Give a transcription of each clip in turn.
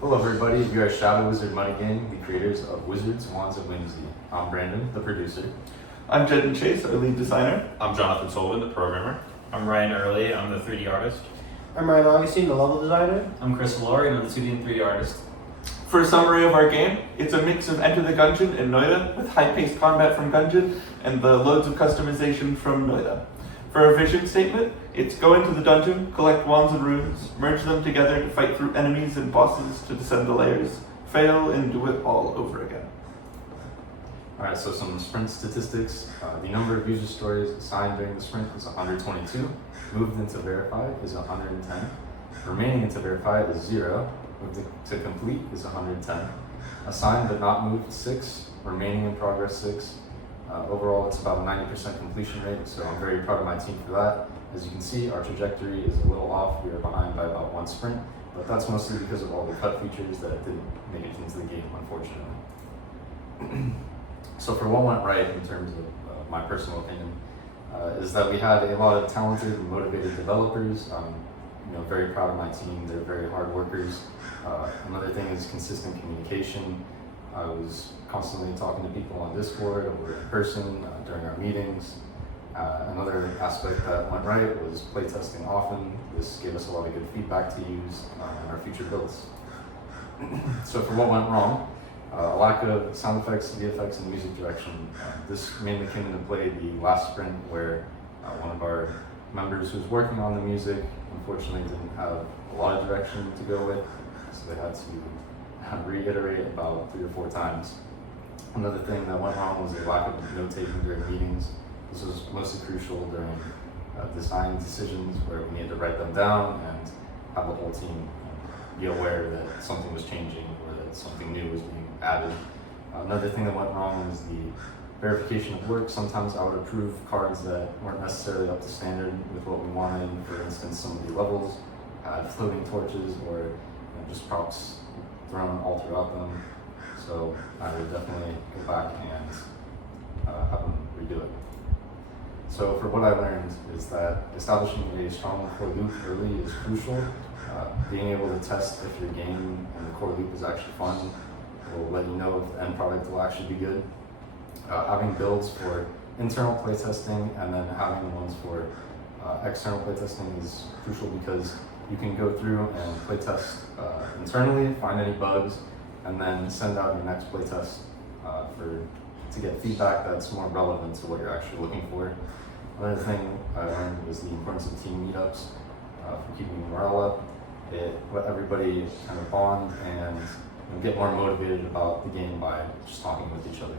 Hello everybody, we are Shadow Wizard Money Gang, the creators of Wizards, Wands, and Whimsy. I'm Brandon, the producer. I'm Jed Chase, our lead designer. I'm Jonathan Sullivan, the programmer. I'm Ryan Early, I'm the 3D artist. I'm Ryan Augustine, the level designer. I'm Chris Laurie, and I'm the 2D and 3D artist. For a summary of our game, it's a mix of Enter the Gungeon and Noida, with high-paced combat from Gungeon and the loads of customization from Noida. For our vision statement, it's go into the dungeon, collect wands and runes, merge them together to fight through enemies and bosses to descend the layers, fail and do it all over again. Alright, so some sprint statistics. The number of user stories assigned during the sprint is 122. Moved into verified is 110. Remaining into verified is 0. Moved to complete is 110. Assigned but not moved 6. Remaining in progress 6. Overall, it's about a 90% completion rate, so I'm very proud of my team for that. As you can see, our trajectory is a little off. We are behind by about 1 sprint, but that's mostly because of all the cut features that didn't make it into the game, unfortunately. So for what went right in terms of my personal opinion, is that we had a lot of talented and motivated developers. I'm very proud of my team. They're very hard workers. Another thing is consistent communication. I was constantly talking to people on Discord or in person during our meetings. Another aspect that went right was playtesting often. This gave us a lot of good feedback to use in our future builds. So for what went wrong, a lack of sound effects, VFX, and music direction. This mainly came into play the last sprint where one of our members who was working on the music unfortunately didn't have a lot of direction to go with, so they had to reiterate about 3 or 4 times. Another thing that went wrong was a lack of note-taking during meetings. This was mostly crucial during design decisions where we needed to write them down and have the whole team be aware that something was changing or that something new was being added. Another thing that went wrong was the verification of work. Sometimes I would approve cards that weren't necessarily up to standard with what we wanted. For instance, some of the levels had floating torches or just props thrown all throughout them. So I would definitely go back and have them redo it. So for what I learned is that establishing a strong core loop early is crucial. Being able to test if your game and the core loop is actually fun will let you know if the end product will actually be good. Having builds for internal playtesting and then having ones for external playtesting is crucial because you can go through and playtest internally, find any bugs, and then send out your next playtest to get feedback that's more relevant to what you're actually looking for. Another thing I learned was the importance of team meetups for keeping morale up. It let everybody kind of bond and get more motivated about the game by just talking with each other.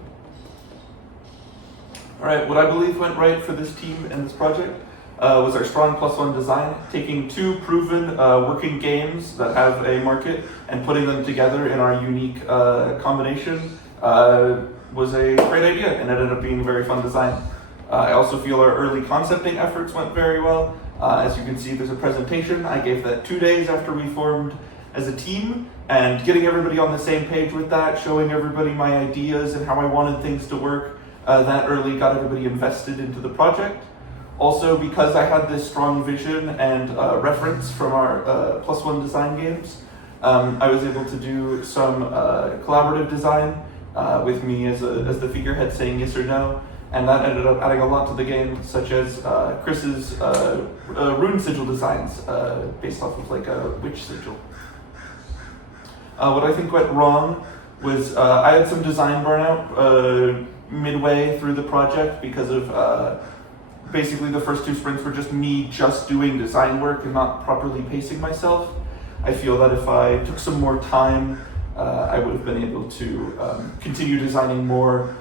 All right, what I believe went right for this team and this project was our strong +1 design. Taking 2 proven working games that have a market and putting them together in our unique combination was a great idea and ended up being a very fun design. I also feel our early concepting efforts went very well. As you can see, there's a presentation. I gave that 2 days after we formed as a team, and getting everybody on the same page with that, showing everybody my ideas and how I wanted things to work, that early got everybody invested into the project. Also, because I had this strong vision and reference from our +1 design games, I was able to do some collaborative design with me as the figurehead saying yes or no, and that ended up adding a lot to the game, such as Chris's rune sigil designs based off of like a witch sigil. What I think went wrong was I had some design burnout midway through the project because of basically the first 2 sprints were just me doing design work and not properly pacing myself. I feel that if I took some more time, I would have been able to continue designing more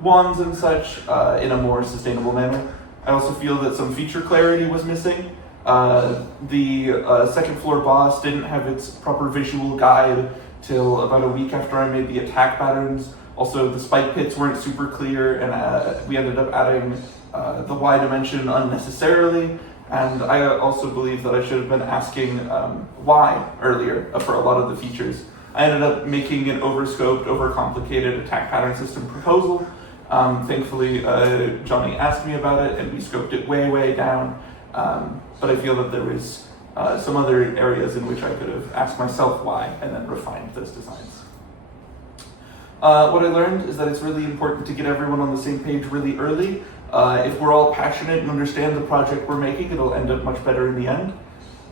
wands and such in a more sustainable manner. I also feel that some feature clarity was missing. The second floor boss didn't have its proper visual guide till about a week after I made the attack patterns. Also, the spike pits weren't super clear, and we ended up adding the Y dimension unnecessarily. And I also believe that I should have been asking why earlier for a lot of the features. I ended up making an overscoped, overcomplicated attack pattern system proposal. Thankfully, Johnny asked me about it, and we scoped it way down. But I feel that there was some other areas in which I could have asked myself why and then refined. What I learned is that it's really important to get everyone on the same page really early. If we're all passionate and understand the project we're making, it'll end up much better in the end.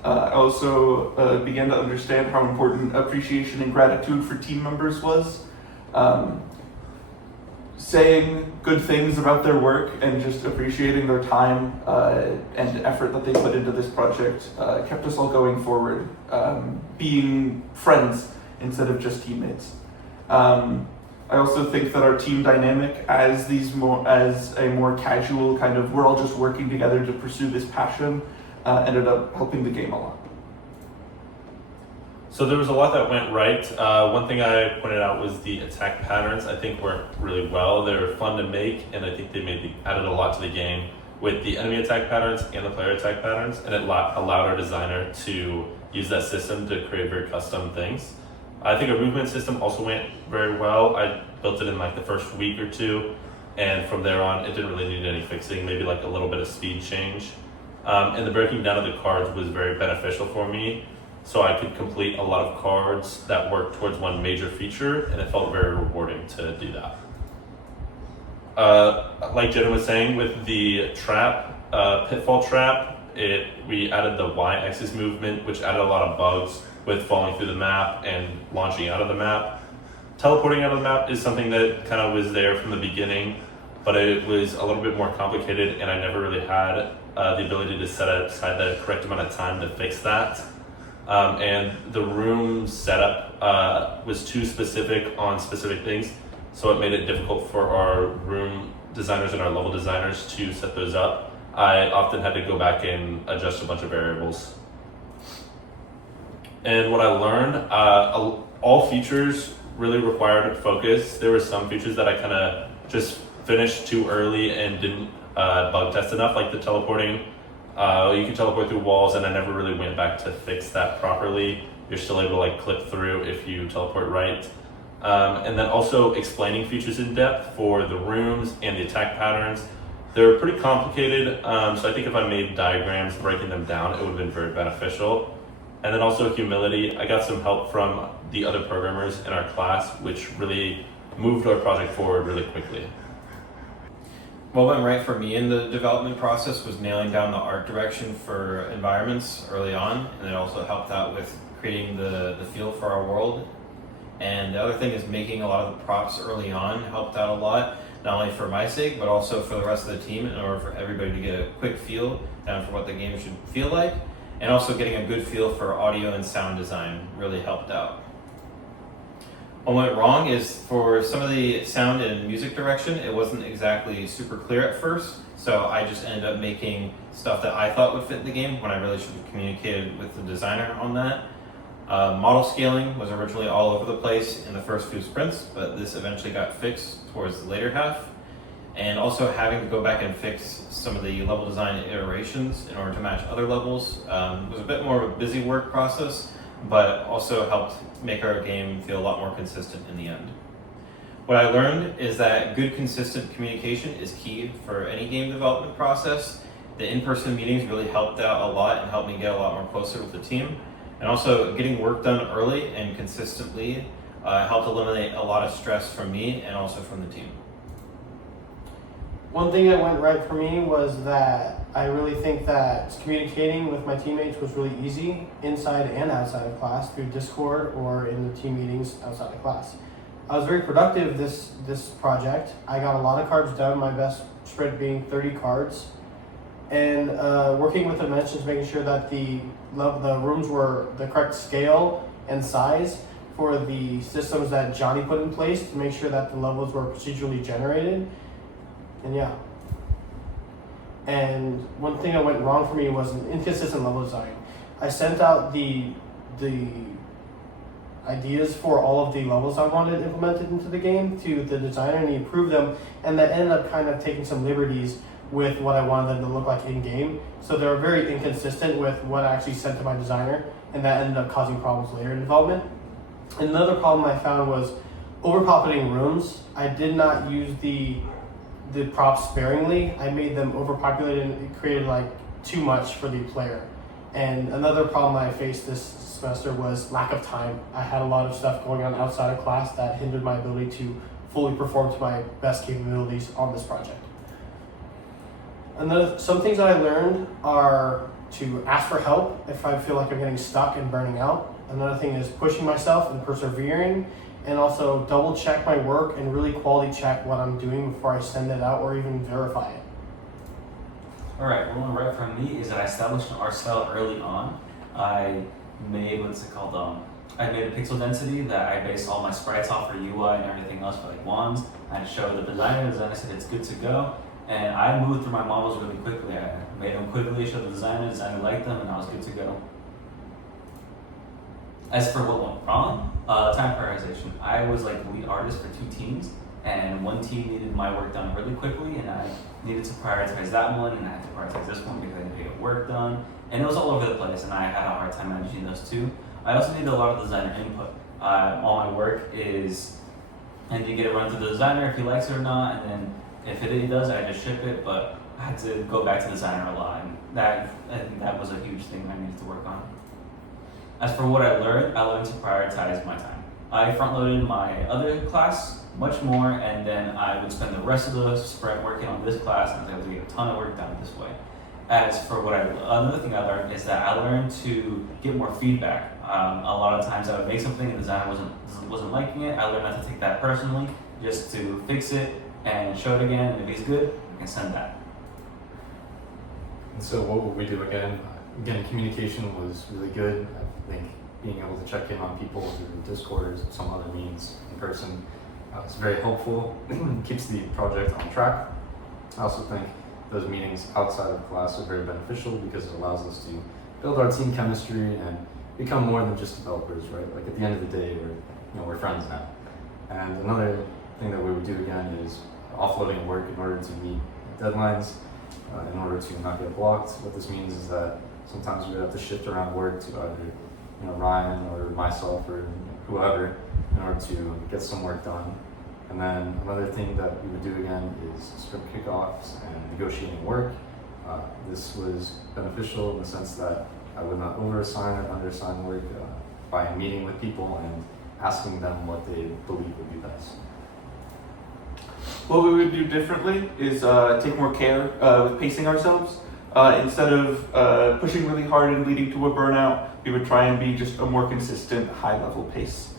I also began to understand how important appreciation and gratitude for team members was. Saying good things about their work and just appreciating their time and effort that they put into this project kept us all going forward, being friends instead of just teammates. I also think that our team dynamic as a more casual kind of, we're all just working together to pursue this passion, ended up helping the game a lot. So there was a lot that went right. One thing I pointed out was the attack patterns. I think worked really well. They were fun to make, and I think they added a lot to the game with the enemy attack patterns and the player attack patterns, and it allowed our designer to use that system to create very custom things. I think our movement system also went very well. I built it in like the first week or two, and from there on, it didn't really need any fixing, maybe like a little bit of speed change. And the breaking down of the cards was very beneficial for me, so I could complete a lot of cards that worked towards one major feature, and it felt very rewarding to do that. Like Jenna was saying, with the trap, pitfall trap, we added the y-axis movement, which added a lot of bugs with falling through the map and launching out of the map. Teleporting out of the map is something that kind of was there from the beginning, but it was a little bit more complicated, and I never really had the ability to set aside the correct amount of time to fix that. And the room setup was too specific on specific things, so it made it difficult for our room designers and our level designers to set those up. I often had to go back and adjust a bunch of variables. And what I learned, all features really required focus. There were some features that I kind of just finished too early and didn't bug test enough, like the teleporting. You can teleport through walls, and I never really went back to fix that properly. You're still able to like clip through if you teleport right. And then also explaining features in depth for the rooms and the attack patterns. They're pretty complicated, so I think if I made diagrams breaking them down, it would have been very beneficial. And then also humility. I got some help from the other programmers in our class, which really moved our project forward really quickly. What went right for me in the development process was nailing down the art direction for environments early on, and it also helped out with creating the feel for our world. And the other thing is making a lot of the props early on helped out a lot, not only for my sake, but also for the rest of the team in order for everybody to get a quick feel down for what the game should feel like. And also getting a good feel for audio and sound design really helped out. What went wrong is for some of the sound and music direction, it wasn't exactly super clear at first, so I just ended up making stuff that I thought would fit the game when I really should have communicated with the designer on that. Model scaling was originally all over the place in the first few sprints, but this eventually got fixed towards the later half. And also having to go back and fix some of the level design iterations in order to match other levels was a bit more of a busy work process, but also helped make our game feel a lot more consistent in the end. What I learned is that good, consistent communication is key for any game development process. The in-person meetings really helped out a lot and helped me get a lot more closer with the team. And also getting work done early and consistently helped eliminate a lot of stress from me and also from the team. One thing that went right for me was that I really think that communicating with my teammates was really easy inside and outside of class through Discord or in the team meetings outside of class. I was very productive this project. I got a lot of cards done, my best sprint being 30 cards. And working with the dimensions, making sure that the rooms were the correct scale and size for the systems that Johnny put in place to make sure that the levels were procedurally generated. And yeah. And one thing that went wrong for me was an inconsistent level design. I sent out the ideas for all of the levels I wanted implemented into the game to the designer, and he approved them, and that ended up kind of taking some liberties with what I wanted them to look like in game. So they were very inconsistent with what I actually sent to my designer, and that ended up causing problems later in development. Another problem I found was overpopulating rooms. I did not use the props sparingly. I made them overpopulated and it created like too much for the player. And another problem I faced this semester was lack of time. I had a lot of stuff going on outside of class that hindered my ability to fully perform to my best capabilities on this project. And some things that I learned are to ask for help if I feel like I'm getting stuck and burning out. Another thing is pushing myself and persevering, and also double check my work and really quality check what I'm doing before I send it out or even verify it. Alright, what went right for me is that I established an art style early on. I made, I made a pixel density that I based all my sprites off for UI and everything else for like wands. I showed the designer said it's good to go. And I moved through my models really quickly. I made them quickly, showed the designer liked them, and I was good to go. As for what went wrong, time prioritization. I was like the lead artist for 2 teams, and one team needed my work done really quickly, and I needed to prioritize that one, and I had to prioritize this one because I needed to get work done. And it was all over the place, and I had a hard time managing those two. I also needed a lot of designer input. All my work is, I need to get it run through the designer if he likes it or not, and then if it does, I just ship it, but I had to go back to the designer a lot, and I think that was a huge thing I needed to work on. As for what I learned to prioritize my time. I front-loaded my other class much more, and then I would spend the rest of the sprint working on this class, and I was able to get a ton of work done this way. As for another thing I learned is that I learned to get more feedback. A lot of times I would make something and the designer wasn't liking it. I learned not to take that personally, just to fix it and show it again, and if it's good, I can send that. And so what would we do again? Again, communication was really good. I think being able to check in on people through Discord or some other means in person is very helpful. Keeps the project on track. I also think those meetings outside of class are very beneficial because it allows us to build our team chemistry and become more than just developers, right? Like at the end of the day, we're friends now. And another thing that we would do again is offloading work in order to meet deadlines, in order to not get blocked. What this means is that sometimes we would have to shift around work to either Ryan or myself or whoever in order to get some work done. And then another thing that we would do again is sprint kickoffs and negotiating work. This was beneficial in the sense that I would not overassign or underassign work by meeting with people and asking them what they believe would be best. What we would do differently is take more care with pacing ourselves. Instead of pushing really hard and leading to a burnout, we would try and be just a more consistent, high-level pace.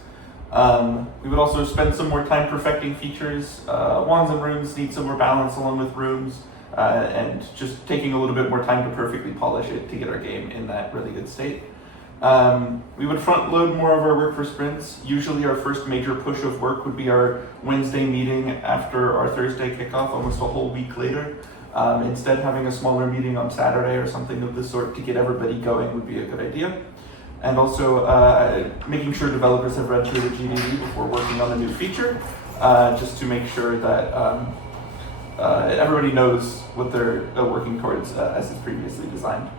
We would also spend some more time perfecting features. Wands and rooms need some more balance along with rooms, and just taking a little bit more time to perfectly polish it to get our game in that really good state. We would front load more of our work for sprints. Usually our first major push of work would be our Wednesday meeting after our Thursday kickoff, almost a whole week later. Instead, having a smaller meeting on Saturday or something of the sort to get everybody going would be a good idea. And also making sure developers have read through the GDB before working on a new feature, just to make sure that everybody knows what they're working towards as it's previously designed.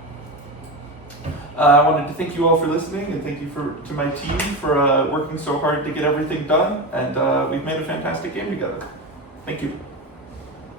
I wanted to thank you all for listening, and thank you to my team for working so hard to get everything done, and we've made a fantastic game together. Thank you.